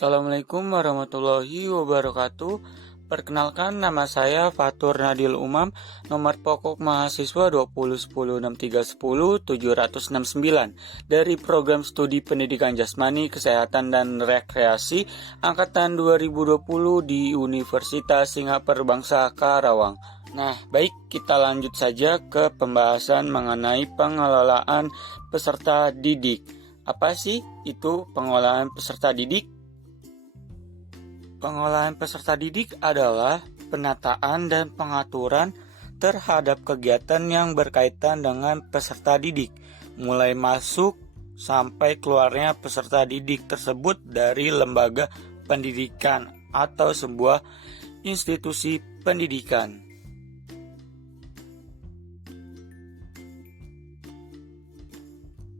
Assalamualaikum warahmatullahi wabarakatuh. Perkenalkan, nama saya Fatur Nadil Umam, nomor pokok mahasiswa 20106310 dari Program Studi Pendidikan Jasmani, Kesehatan dan Rekreasi angkatan 2020 di Universitas Singapura Karawang. Nah, baik, kita lanjut saja ke pembahasan mengenai pengelolaan peserta didik. Apa sih itu pengelolaan peserta didik? Pengolahan peserta didik adalah penataan dan pengaturan terhadap kegiatan yang berkaitan dengan peserta didik, mulai masuk sampai keluarnya peserta didik tersebut dari lembaga pendidikan atau sebuah institusi pendidikan.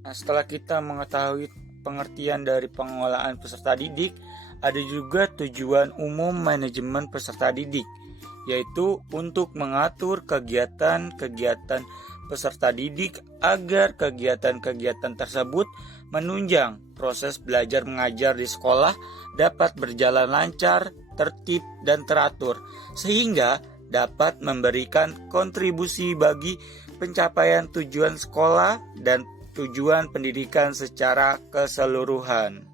Nah, setelah kita mengetahui pengertian dari pengolahan peserta didik, ada juga tujuan umum manajemen peserta didik, yaitu untuk mengatur kegiatan-kegiatan peserta didik agar kegiatan-kegiatan tersebut menunjang proses belajar mengajar di sekolah dapat berjalan lancar, tertib, dan teratur, sehingga dapat memberikan kontribusi bagi pencapaian tujuan sekolah dan tujuan pendidikan secara keseluruhan.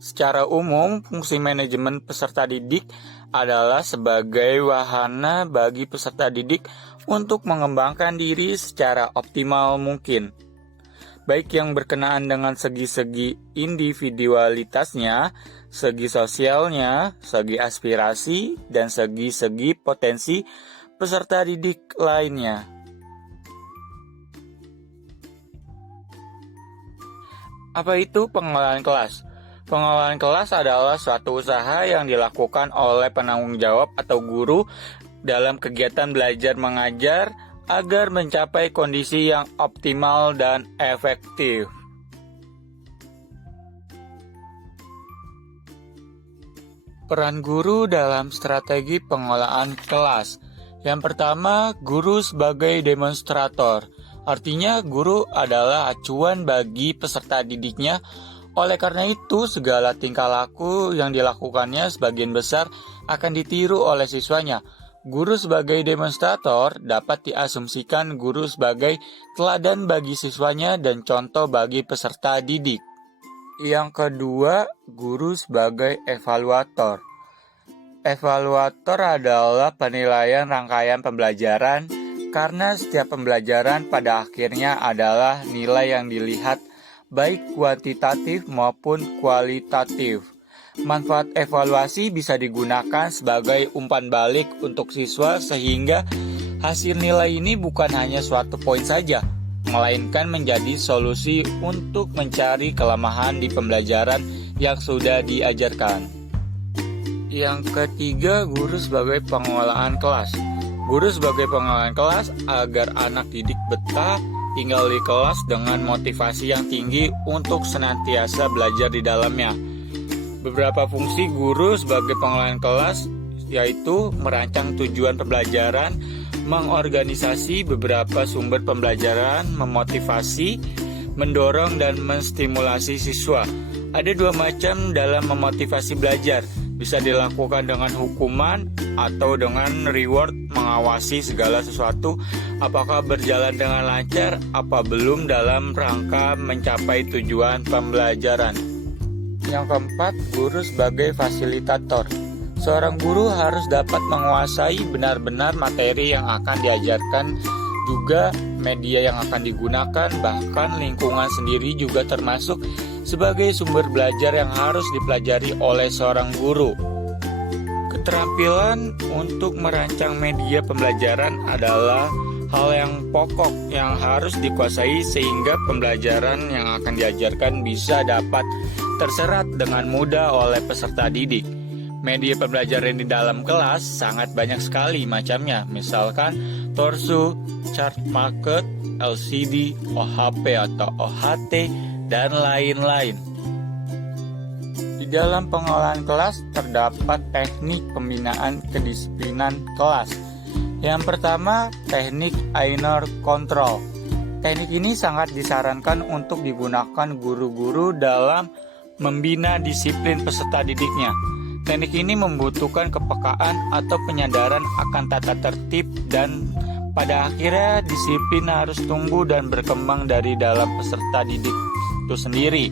Secara umum, fungsi manajemen peserta didik adalah sebagai wahana bagi peserta didik untuk mengembangkan diri secara optimal mungkin, baik yang berkenaan dengan segi-segi individualitasnya, segi sosialnya, segi aspirasi, dan segi-segi potensi peserta didik lainnya. Apa itu pengelolaan kelas? Pengelolaan kelas adalah suatu usaha yang dilakukan oleh penanggung jawab atau guru dalam kegiatan belajar mengajar agar mencapai kondisi yang optimal dan efektif. Peran guru dalam strategi pengelolaan kelas. Yang pertama, guru sebagai demonstrator. Artinya, guru adalah acuan bagi peserta didiknya. Oleh karena itu, segala tingkah laku yang dilakukannya sebagian besar akan ditiru oleh siswanya. Guru sebagai demonstrator dapat diasumsikan guru sebagai teladan bagi siswanya dan contoh bagi peserta didik. Yang kedua, guru sebagai evaluator. Evaluator adalah penilaian rangkaian pembelajaran, karena setiap pembelajaran pada akhirnya adalah nilai yang dilihat baik kuantitatif maupun kualitatif. Manfaat evaluasi bisa digunakan sebagai umpan balik untuk siswa sehingga hasil nilai ini bukan hanya suatu poin saja, melainkan menjadi solusi untuk mencari kelemahan di pembelajaran yang sudah diajarkan. Yang ketiga, guru sebagai pengelolaan kelas. Guru sebagai pengelolaan kelas agar anak didik betah tinggal di kelas dengan motivasi yang tinggi untuk senantiasa belajar di dalamnya. Beberapa fungsi guru sebagai pengelolaan kelas yaitu merancang tujuan pembelajaran, mengorganisasi beberapa sumber pembelajaran, memotivasi, mendorong dan menstimulasi siswa. Ada dua macam dalam memotivasi belajar. Bisa dilakukan dengan hukuman atau dengan reward, mengawasi segala sesuatu apakah berjalan dengan lancar apa belum dalam rangka mencapai tujuan pembelajaran. Yang keempat, guru sebagai fasilitator. Seorang guru harus dapat menguasai benar-benar materi yang akan diajarkan, juga media yang akan digunakan, bahkan lingkungan sendiri juga termasuk sebagai sumber belajar yang harus dipelajari oleh seorang guru. Keterampilan untuk merancang media pembelajaran adalah hal yang pokok yang harus dikuasai sehingga pembelajaran yang akan diajarkan bisa dapat terserap dengan mudah oleh peserta didik. Media pembelajaran di dalam kelas sangat banyak sekali macamnya, misalkan torso, chart market, LCD, OHP atau OHT, dan lain-lain. Di dalam pengelolaan kelas terdapat teknik pembinaan kedisiplinan kelas. Yang pertama, teknik inner control. Teknik ini sangat disarankan untuk digunakan guru-guru dalam membina disiplin peserta didiknya. Teknik ini membutuhkan kepekaan atau penyadaran akan tata tertib dan pada akhirnya disiplin harus tumbuh dan berkembang dari dalam peserta didik itu sendiri.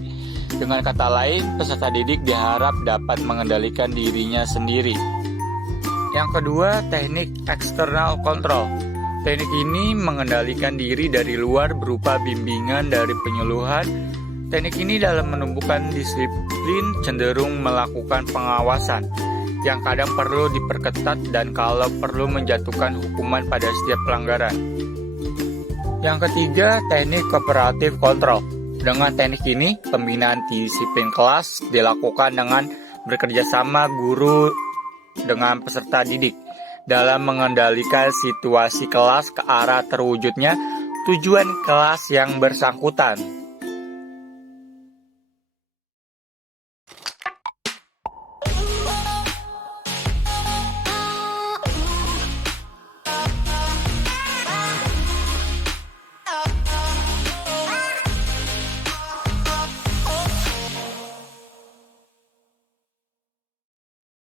Dengan kata lain, peserta didik diharap dapat mengendalikan dirinya sendiri. Yang kedua, teknik external control. Teknik ini mengendalikan diri dari luar berupa bimbingan dari penyuluhan. Teknik ini dalam menumbuhkan disiplin cenderung melakukan pengawasan yang kadang perlu diperketat dan kalau perlu menjatuhkan hukuman pada setiap pelanggaran. Yang ketiga, teknik cooperative control. Dengan teknik ini, pembinaan disiplin kelas dilakukan dengan bekerjasama guru dengan peserta didik dalam mengendalikan situasi kelas ke arah terwujudnya tujuan kelas yang bersangkutan.